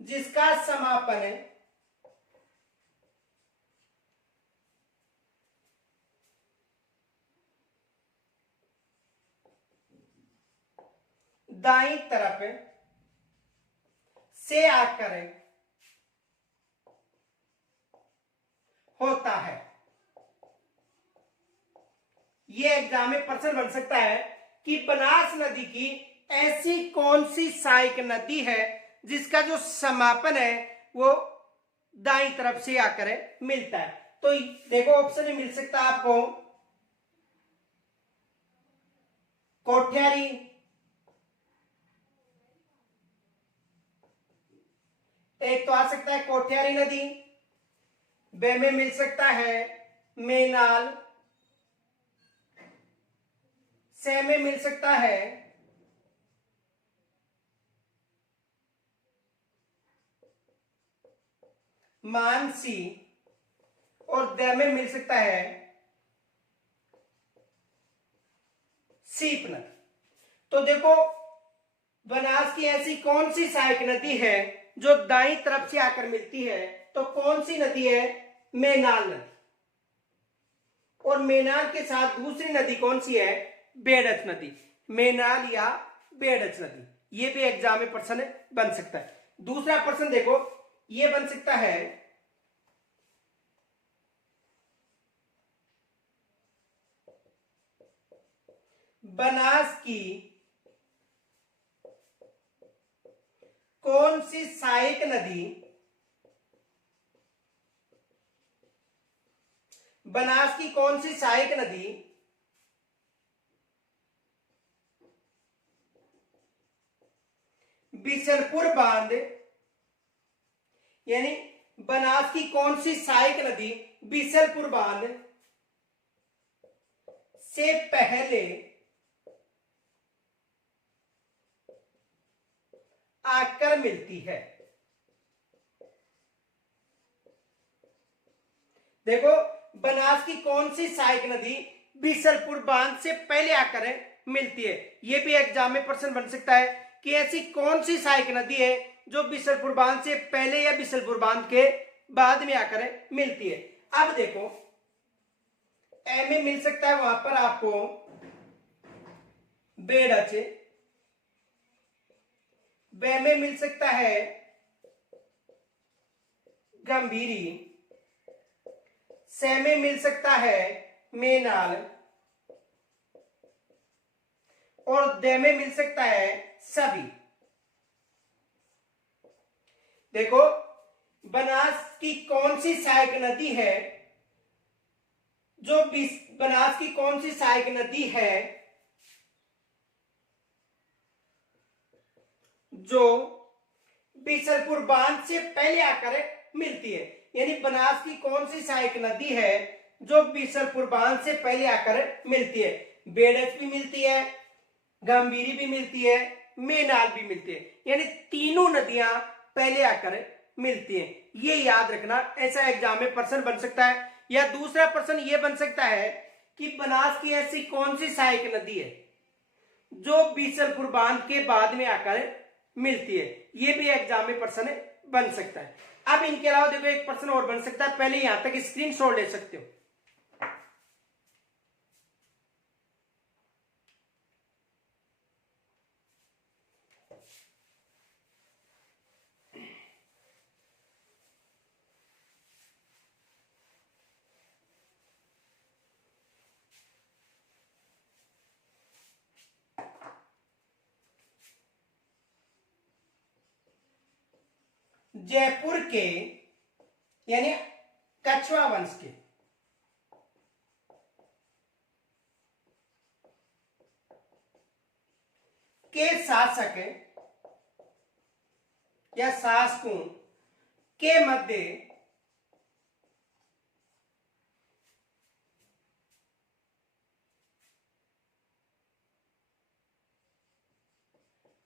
जिसका समापन दाईं तरफ से आकर होता है? ये एग्जाम में प्रश्न बन सकता है कि बनास नदी की ऐसी कौन सी सहायक नदी है जिसका जो समापन है वो दाईं तरफ से आकर मिलता है। तो देखो ऑप्शन में मिल सकता है आपको कोठ्यारी, एक तो आ सकता है कोठ्यारी नदी, बे में मिल सकता है मेनाल, से में मिल सकता है मानसी, और द में मिल सकता है सीप नदी। तो देखो बनास की ऐसी कौन सी सहायक नदी है जो दाईं तरफ से आकर मिलती है, तो कौन सी नदी है? मेनाल नदी। और मेनाल के साथ दूसरी नदी कौन सी है? बेड़च नदी। मेनाल या बेड़च नदी, ये भी एग्जाम में प्रश्न बन सकता है। दूसरा प्रश्न देखो, ये बन सकता है बनास की कौन सी सहायक नदी, बनास की कौन सी सहायक नदी बिशनपुर बांध, यानी बनास की कौन सी सहायक नदी बिशनपुर बांध से पहले आकर मिलती है? देखो बनास की कौन सी सहायक नदी बिशनपुर बांध से पहले आकर मिलती है, यह भी एग्जाम में प्रश्न बन सकता है कि ऐसी कौन सी सहायक नदी है जो बिशनपुर बांध से पहले या बिशनपुर बांध के बाद में आकर मिलती है। अब देखो ए में मिल सकता है वहां पर आपको बेड़च, बे में मिल सकता है गंभीरी, से में मिल सकता है मेनाल, और दे में मिल सकता है सभी। देखो बनास की कौन सी सहायक नदी है जो बनास की कौन सी सहायक नदी है जो बिशनपुर बांध से पहले आकर मिलती है, यानी बनास की कौन सी सहायक नदी है जो बिशनपुर बांध से पहले आकर मिलती है? बेड़च भी मिलती है, गंभीरी भी मिलती है, मेनाल भी मिलती है, यानी तीनों नदियां पहले आकर मिलती हैं। ये याद रखना, ऐसा एग्जाम में प्रश्न बन सकता है। या दूसरा प्रश्न ये बन सकता है कि बनास की ऐसी कौन सी सहायक नदी है जो बिशनपुर बांध के बाद में आकर मिलती है, ये भी एग्जाम में प्रश्न बन सकता है। अब इनके अलावा देखो एक प्रश्न और बन सकता है, पहले यहां तक स्क्रीनशॉट ले सकते हो। जयपुर के यानी कछवा वंश के शासक या शासकों के मध्य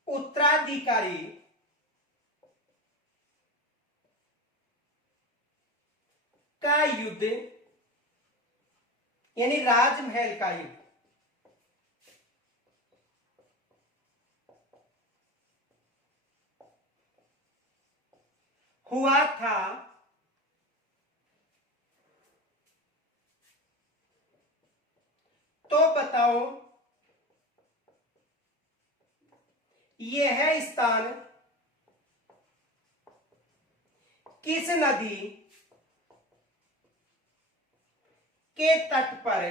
उत्तराधिकारी का युद्ध, यानी राजमहल का युद्ध, हुआ था तो बताओ यह स्थान किस नदी के तट पर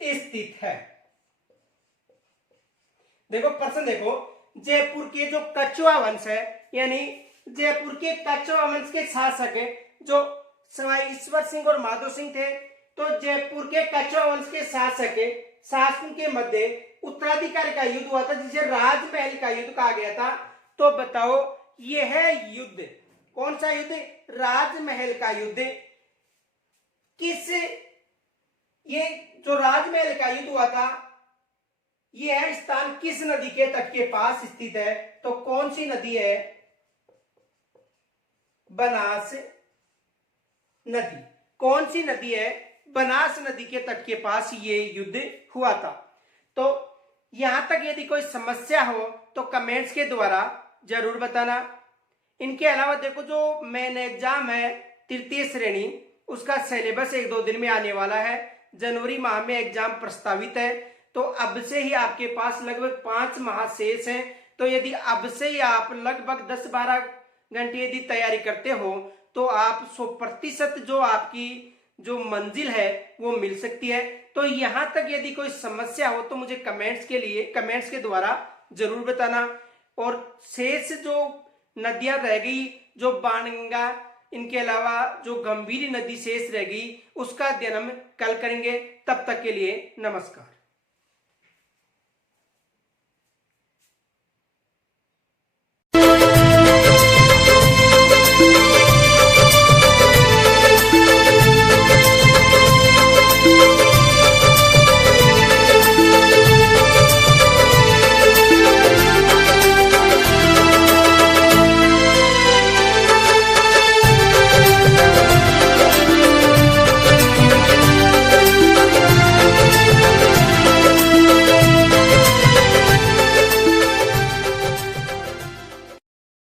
स्थित है। देखो प्रश्न देखो, जयपुर के जो कछुआ वंश है, यानी जयपुर के कछुआ वंश के शासक जो सवाई ईश्वर सिंह और माधो सिंह थे, तो जयपुर के कछुआ वंश के शासकों के मध्य उत्तराधिकारी का युद्ध हुआ था, जिसे राजमहल का युद्ध कहा गया था। तो बताओ यह युद्ध कौन सा युद्ध? राजमहल का युद्ध। किस, ये जो राजमहल का युद्ध हुआ था, यह स्थान किस नदी के तट के पास स्थित है? तो कौन सी नदी है? बनास नदी। कौन सी नदी है? बनास नदी के तट के पास ये युद्ध हुआ था। तो यहां तक यदि कोई समस्या हो तो कमेंट्स के द्वारा जरूर बताना। इनके अलावा देखो, जो मेन एग्जाम है तृतीय श्रेणी, उसका सिलेबस 1-2 दिन में आने वाला है। जनवरी माह में एग्जाम प्रस्तावित है, तो अब से ही आपके पास लगभग 5 माह शेष हैं। तो यदि अब से ही आप लगभग 10-12 घंटे यदि तैयारी करते हो तो आप 100% जो आपकी जो मंजिल है वो मिल सकती है। तो यहां तक यदि कोई समस्या हो तो मुझे कमेंट्स के द्वारा जरूर बताना। और शेष जो नदियां रह गई, जो बाणगंगा, इनके अलावा जो गंभीरी नदी शेष रह गई, उसका अध्ययन हम कल करेंगे। तब तक के लिए नमस्कार।